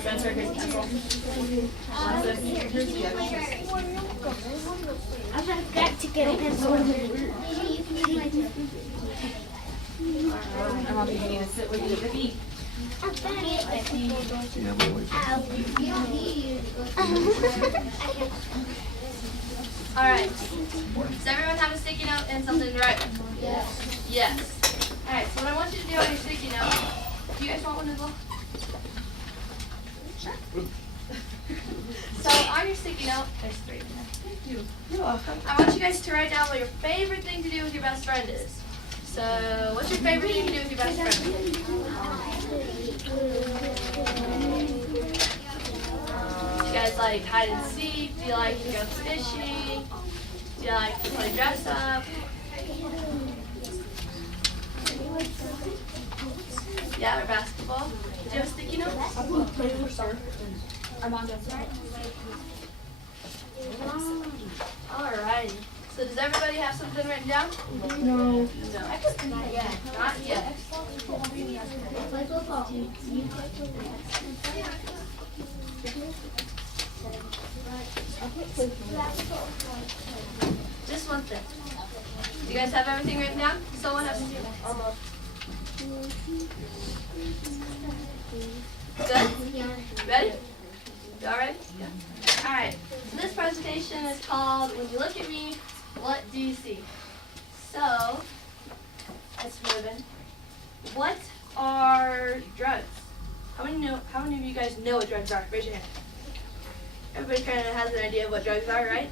Spencer, here's a pencil. Here's the other piece. I forgot to get a pencil. I want you to sit where you need to be. Alright. Does everyone have a sticky note and something to write? Yes. Yes. Alright, so what I want you to do on your sticky note, do you guys want one as well? Sure. So on your sticky note, there's 3 in there. Thank you. You're welcome. I want you guys to write down what your favorite thing to do with your best friend is. So, what's your favorite thing to do with your best friend? Do you guys like hide and seek? Do you like to go fishing? Do you like to play dress up? Yeah, or basketball? Do you have a sticky note? Alrighty. So does everybody have something written down? No. No. Not yet. Not yet. Just one thing. Do you guys have everything written down? Someone has to. Good? Ready? Y'all ready? Yeah. Alright. So this presentation is called When You Look at Me, What Do You See? So, let's move in. What are drugs? How many of you guys know what drugs are? Raise your hand. Everybody kind of has an idea of what drugs are, right?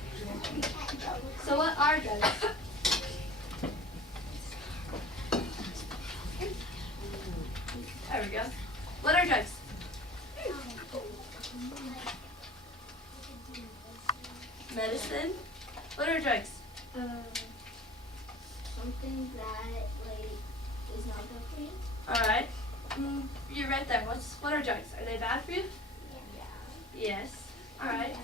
So what are drugs? There we go. What are drugs? Medicine. What are drugs? Something that is not good for you. Alright. You're right there. What are drugs? Are they bad for you? Yeah. Yes. Alright.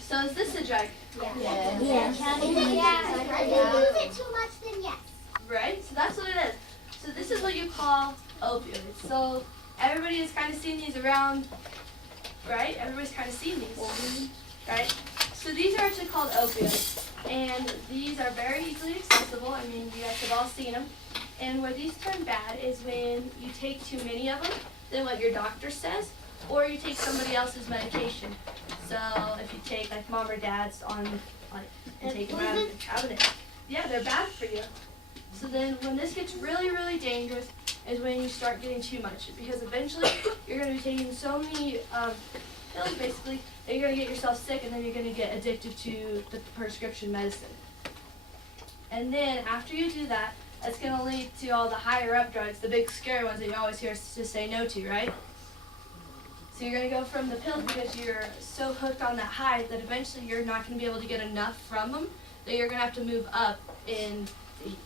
So is this a drug? Yeah. Yes. If you use it too much, then yes. Right? So that's what it is. So this is what you call opioids. So everybody has kind of seen these around, right? Everybody's kind of seen these, right? So these are actually called opioids. And these are very easily accessible. I mean, you guys have all seen them. And where these turn bad is when you take too many of them than what your doctor says, or you take somebody else's medication. So if you take like mom or dad's and take them out of the cabinet, yeah, they're bad for you. So then when this gets really, really dangerous is when you start getting too much, because eventually you're going to be taking so many pills basically that you're going to get yourself sick, and then you're going to get addicted to the prescription medicine. And then after you do that, that's going to lead to all the higher up drugs, the big scary ones that you always hear us to say no to, right? So you're going to go from the pills because you're so hooked on that high that eventually you're not going to be able to get enough from them, that you're going to have to move up in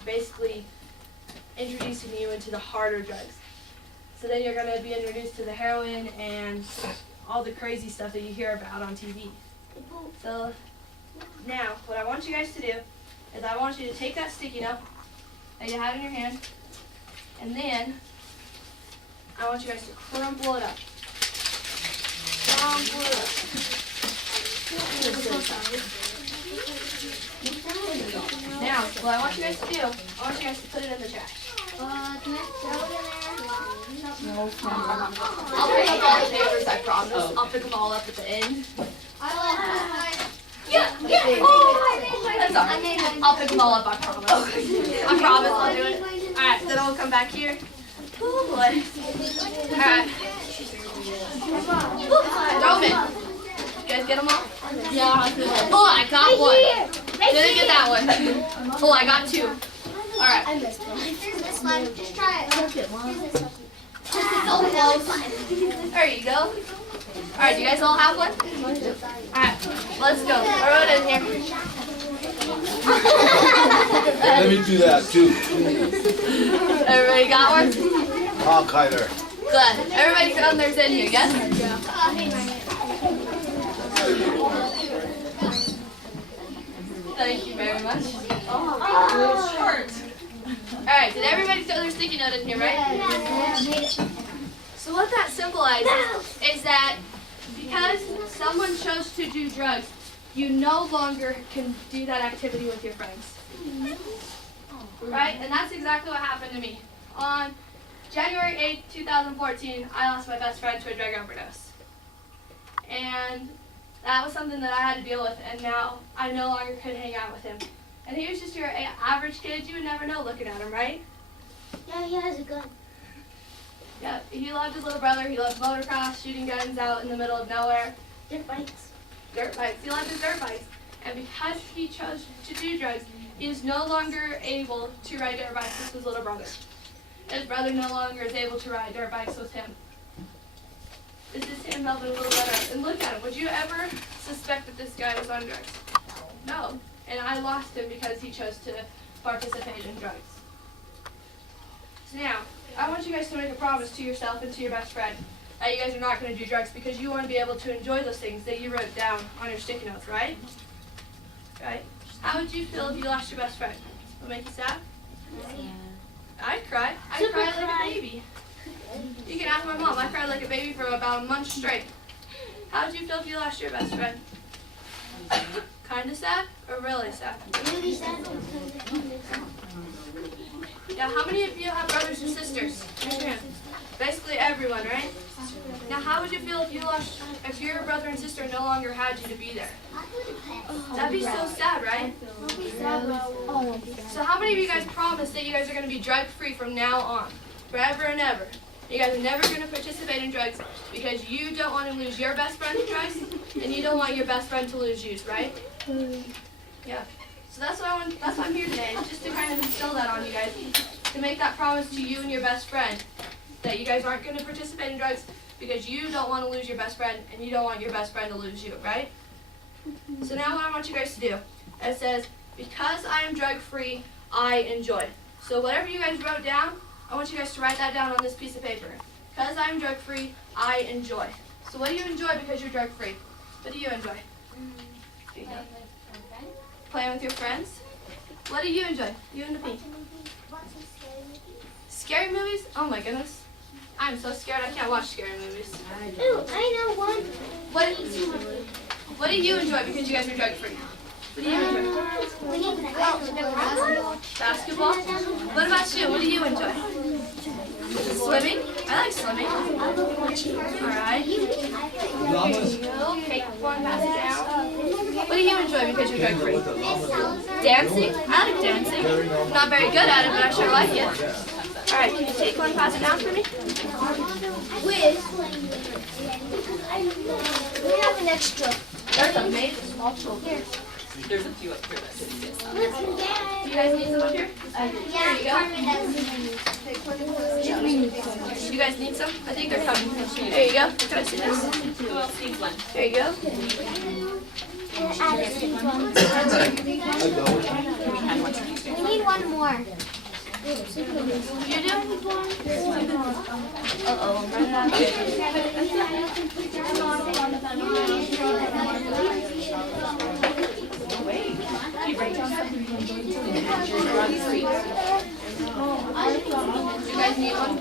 basically introducing you into the harder drugs. So then you're going to be introduced to the heroin and all the crazy stuff that you hear about on TV. So now what I want you guys to do is I want you to take that sticky note that you have in your hand, and then I want you guys to crumple it up. Crumple it up. Now, what I want you guys to do, I want you guys to put it in the trash. Can I throw it in there? No, I'll pick up all the papers, I promise. I'll pick them all up at the end. Yeah. That's alright. I'll pick them all up, I promise. I promise I'll do it. Alright, then I'll come back here. Oh boy. Alright. Throw them in. You guys get them all? Yeah. Oh, I got one. Didn't get that one. Oh, I got 2. Alright. I missed one. Here's this one. Just try it. There you go. Alright, do you guys all have one? Alright, let's go. Throw it in here. Let me do that too. Everybody got one? I'll kite her. Good. Everybody found theirs in here, yes? Thank you very much. Alright, did everybody throw their sticky note in here, right? Yeah. So So what that symbolizes is that because someone chose to do drugs, you no longer can do that activity with your friends. Right? And that's exactly what happened to me. On January 8th, 2014, I lost my best friend to a drug overdose. And that was something that I had to deal with, and now I no longer could hang out with him. And he was just your average kid. You would never know looking at him, right? Yeah, he has a gun. Yeah, he loved his little brother. He loved motocross, shooting guns out in the middle of nowhere. Dirt bikes. Dirt bikes. He loved his dirt bikes. And because he chose to do drugs, he is no longer able to ride dirt bikes with his little brother. His brother no longer is able to ride dirt bikes with him. This is him helping a little brother. And look at him. Would you ever suspect that this guy was on drugs? No. And I lost him because he chose to participate in drugs. So now, I want you guys to make a promise to yourself and to your best friend that you guys are not going to do drugs because you want to be able to enjoy those things that you wrote down on your sticky notes, right? Right? How would you feel if you lost your best friend? Would it make you sad? I'd cry. I'd cry like a baby. You can ask my mom. I cried like a baby for about a month straight. How would you feel if you lost your best friend? Kind of sad or really sad? Really sad. Yeah, how many of you have brothers and sisters? Raise your hand. Basically everyone, right? Now, how would you feel if your brother and sister no longer had you to be there? That'd be so sad, right? So how many of you guys promise that you guys are going to be drug-free from now on? Forever and ever. You guys are never going to participate in drugs because you don't want to lose your best friend to drugs and you don't want your best friend to lose you, right? Yeah. So that's why I'm here today, just to kind of instill that on you guys, to make that promise to you and your best friend that you guys aren't going to participate in drugs because you don't want to lose your best friend and you don't want your best friend to lose you, right? So now what I want you guys to do, it says, because I am drug-free, I enjoy. So whatever you guys wrote down, I want you guys to write that down on this piece of paper. Because I am drug-free, I enjoy. So what do you enjoy because you're drug-free? What do you enjoy? Here you go. Playing with your friends? What do you enjoy? You and the pink. Scary movies? Oh my goodness. I'm so scared I can't watch scary movies. Ooh, I know one. What do you enjoy because you guys are drug-free? What do you enjoy? Basketball? What about you? What do you enjoy? Swimming? I like swimming. Alright. Take one, pass it down. What do you enjoy because you're drug-free? Dancing? I like dancing. I'm not very good at it, but I sure like it. Alright, can you take one, pass it down for me? We have an extra. There's a major small tool. Here. There's a few up here that didn't get some. Do you guys need some up here? Yeah, You guys need some? I think they're coming. There you go. Can I see this? Who else needs one? There you go. We need one more. You do? Uh-oh, I'm running out Wait. Keep right down. You guys need one?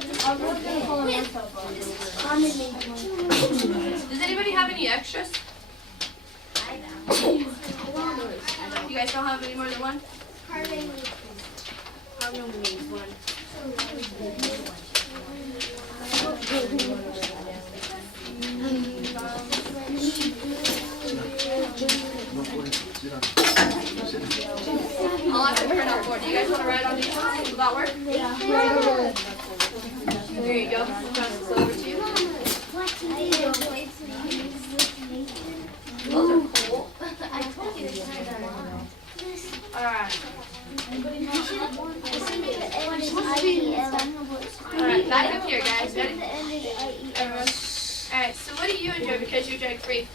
Does anybody have any extras? You guys don't have any more than one? Carmen needs one. I'll have to print out more. Do you guys want to write on these ones? Will that work? There you go. I'll pass this over to you. Those are cool. Alright. Alright, back up here, guys. Ready? Everyone. Alright, so what do you enjoy because you're drug-free?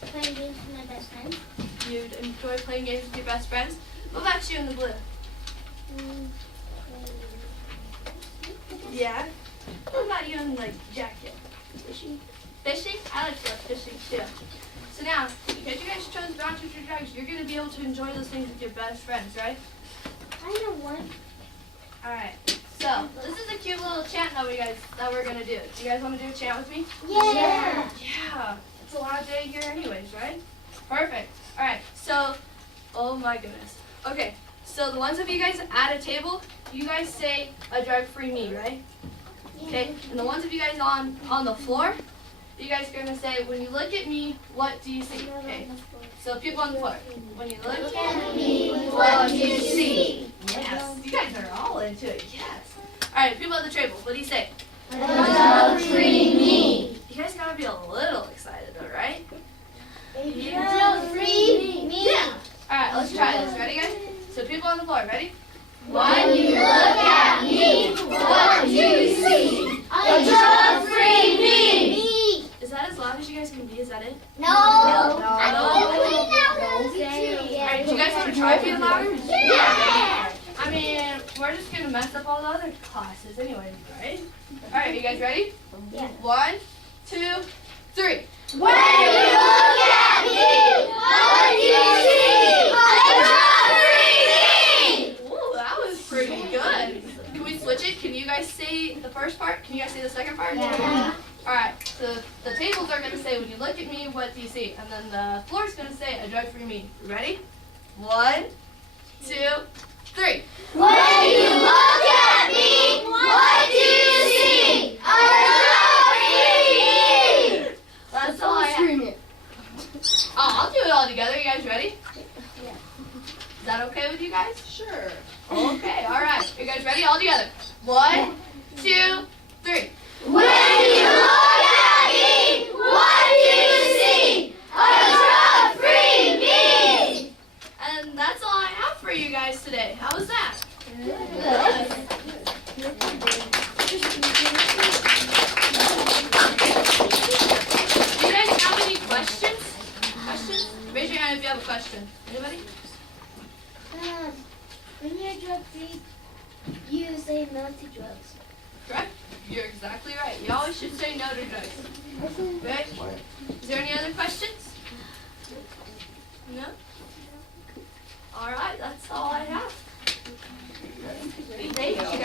Playing games with my best friend. You enjoy playing games with your best friends? What about you in the blue? Yeah? What about you in the jacket? Fishing? Fishing? I like to go fishing too. So now, because you guys chose not to do drugs, you're going to be able to enjoy those things with your best friends, right? I know one. Alright. So this is a cute little chant that we're gonna do. Do you guys want to do a chant with me? Yeah. Yeah. It's a long day here, anyways, right? Perfect. All right. So, oh my goodness. Okay. So the ones of you guys at a table, you guys say a drug-free me, right? Okay. And the ones of you guys on the floor, you guys are gonna say, when you look at me, what do you see? Okay. So people on the floor, when you look at me, what do you see? Yes. You guys are all into it. Yes. All right. People at the table, what do you say? A drug-free me. You guys gotta be a little excited, though, right? A drug-free me. Yeah. All right. Let's try this. Ready, guys? So people on the floor, ready? When you look at me, what do you see? A drug-free me. Is that as loud as you guys can be? Is that it? No. No. All Alright, do you guys want to try being louder? Yeah. I mean, we're just gonna mess up all the other classes anyway, right? Alright, you guys ready? Yeah. 1, 2, 3. When you look at me, what do you see? A drug-free me. Ooh, that was pretty good. Can we switch it? Can you guys say the first part? Can you guys say the second part? Yeah. Alright, so the tables are gonna say, when you look at me, what do you see? And then the floor's gonna say, a drug-free me. Ready? 1, 2, 3. When you look at me, what do you see? A drug-free me. That's all I have. I'll do it all together. You guys ready? Yeah. Is that okay with you guys? Sure. Okay, alright. You guys ready? All together. 1, 2, 3. When you look at me, what do you see? A drug-free me. And that's all I have for you guys today. How was that? Do you guys have any questions? Questions? Raise your hand if you have a question. Anybody? When you're drug-free, you say no to drugs. Correct? You're exactly right. You always should say no to drugs. Right? Is there any other questions? No? Alright, that's all I have. Thank you.